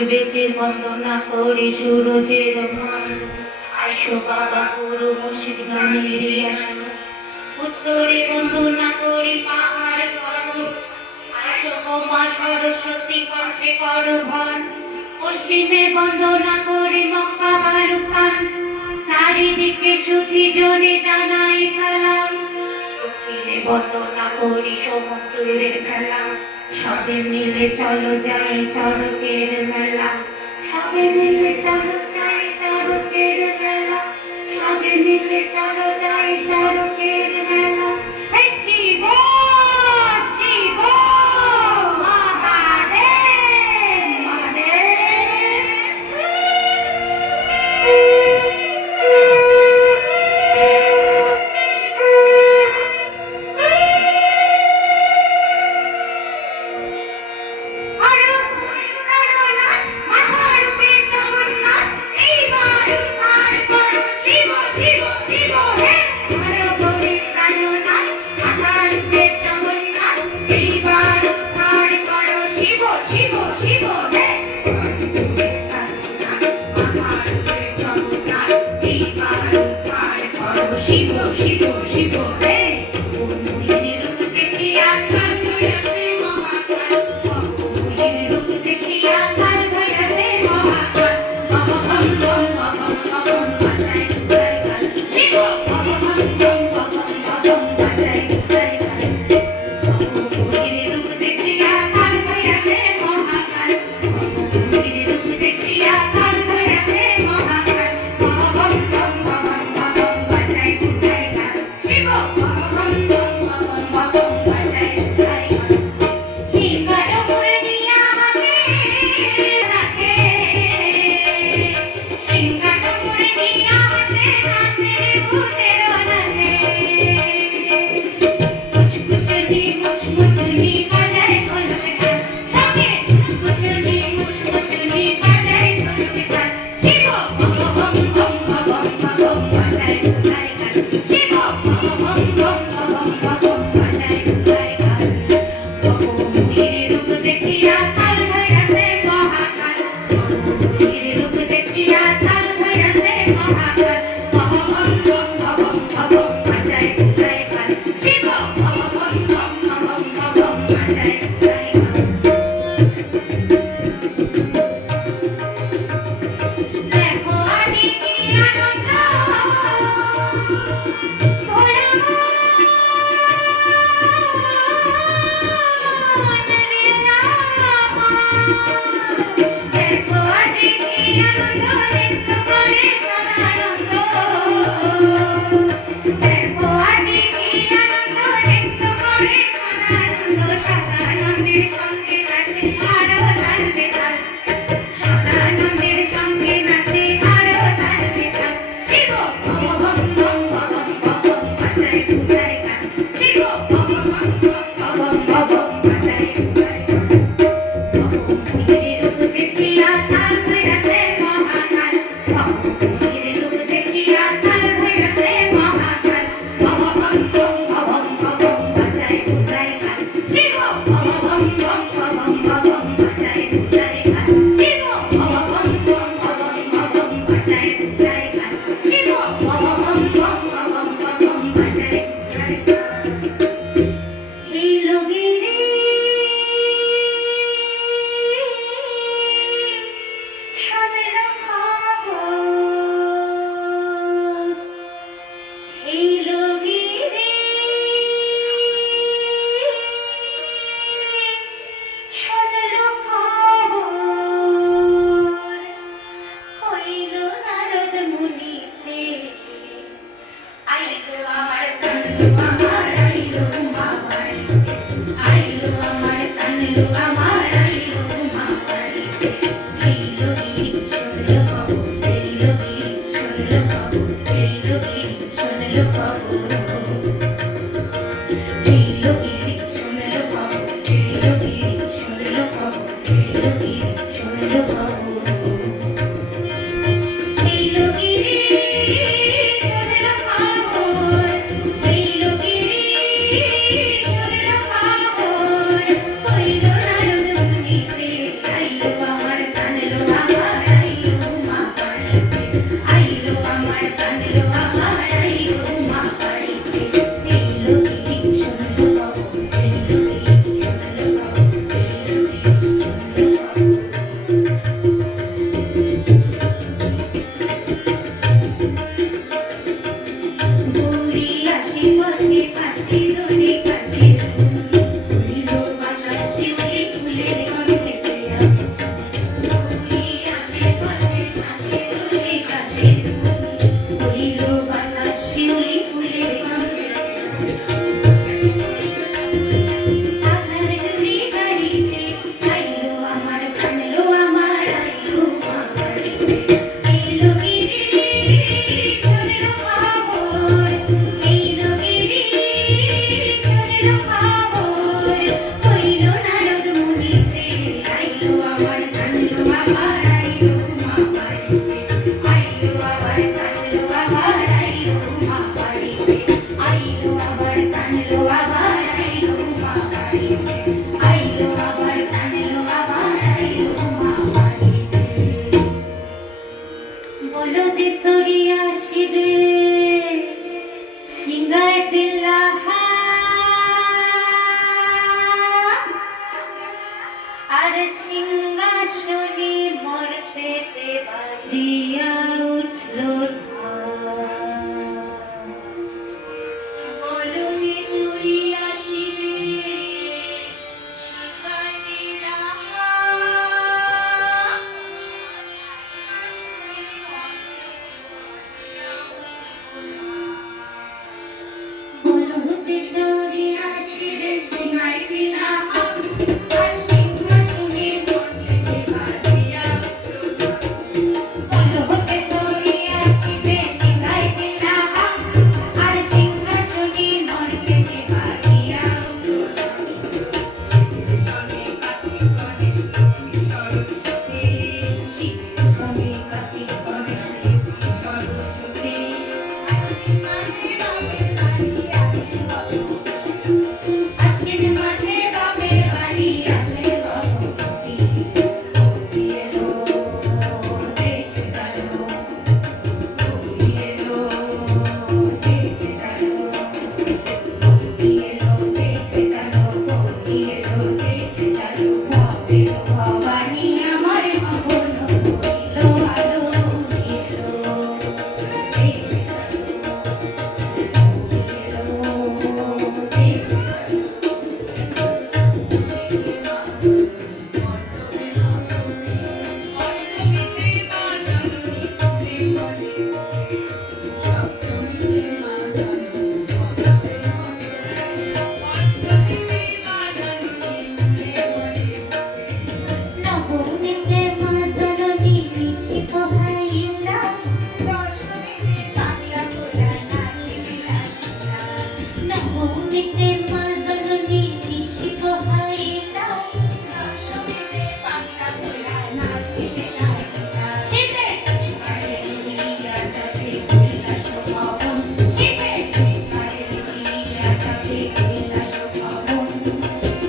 উদ্বেগে বন্দনা করি সূরজের ভান। আইসো বাবা গুরু মুর্শিদ গানের আসো, উত্তরে বন্দনা করি পাহাড় পর্বত। আইসো গো মা সরস্বতী কণ্ঠে করো ভন, পশ্চিমে বন্দনা করি মক্কা বালুস্তান। চারিদিকে সুধী জনে জানাই সালাম, দক্ষিণে বন্দনা করি সমুদ্রের খেলা। সবে মিলে চলো যাই চড়কের মেলা, সবে মিলে চলো যাই চড়কের মেলা, সবে মিলে চলো যাই চড়কের মেলা। হে শিব শিব মহাদেব মহাদেব।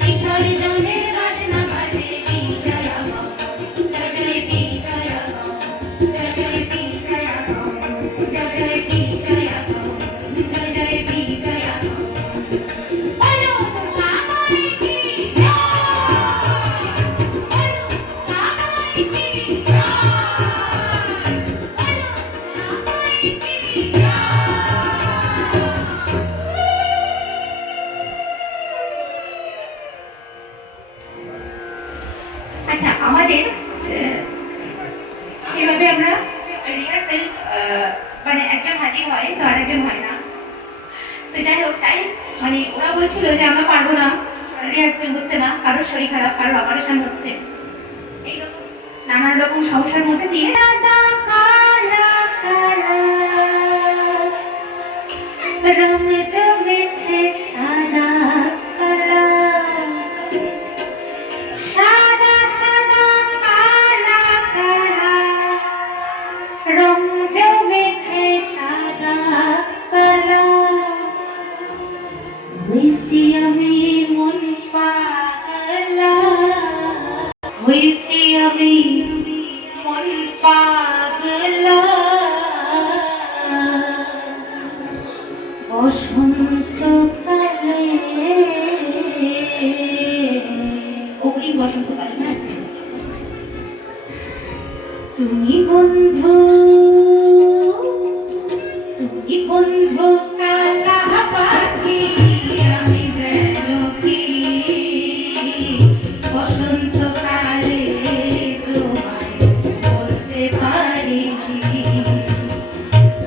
বিসর্জনের বাজনা বাজে বিজয়া গাও, জয় জয় বিজয়া গাও, জয় জয় বিজয়া গাও, জয় জয় বিজয়া গাও, জয় জয় বিজয়া গাও। বলো দুর্গা মায়ের কি জয়, বলো দুর্গা মায়ের কি জয়, বলো দুর্গা মায়ের কি জয়। আচ্ছা, আমাদের সেভাবে আমরা রিহার্সেল মানে একজন হাজির হয় তো আর একজন হয় না। তো যাই হোক, মানে ওরা বলছিল যে আমরা পারবো না, রিহার্সেল হচ্ছে না, কারোর শরীর খারাপ, কারোর অপারেশন হচ্ছে, এইরকম নানান রকম সমস্যার মধ্যে দিয়ে সাদা কালা কালা রং জমেছে, সাদা কালা সাদা সাদা কালা কালা রং জমেছে, সাদা কালা হইছি আমি মন পাগলা, হইছি আমি মন পাগলা, বসন্তকালে অগ্রিম বসন্তকালে। হ্যাঁ, তুমি বন্ধু, তুমি বন্ধু কালা পাখি, আমি যেন কি বসন্তকালে তোমায় বলতে পারি কি।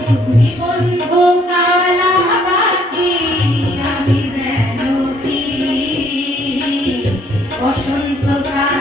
তুমি বন্ধু কালা পাখি, আমি যেন কি বসন্তকালে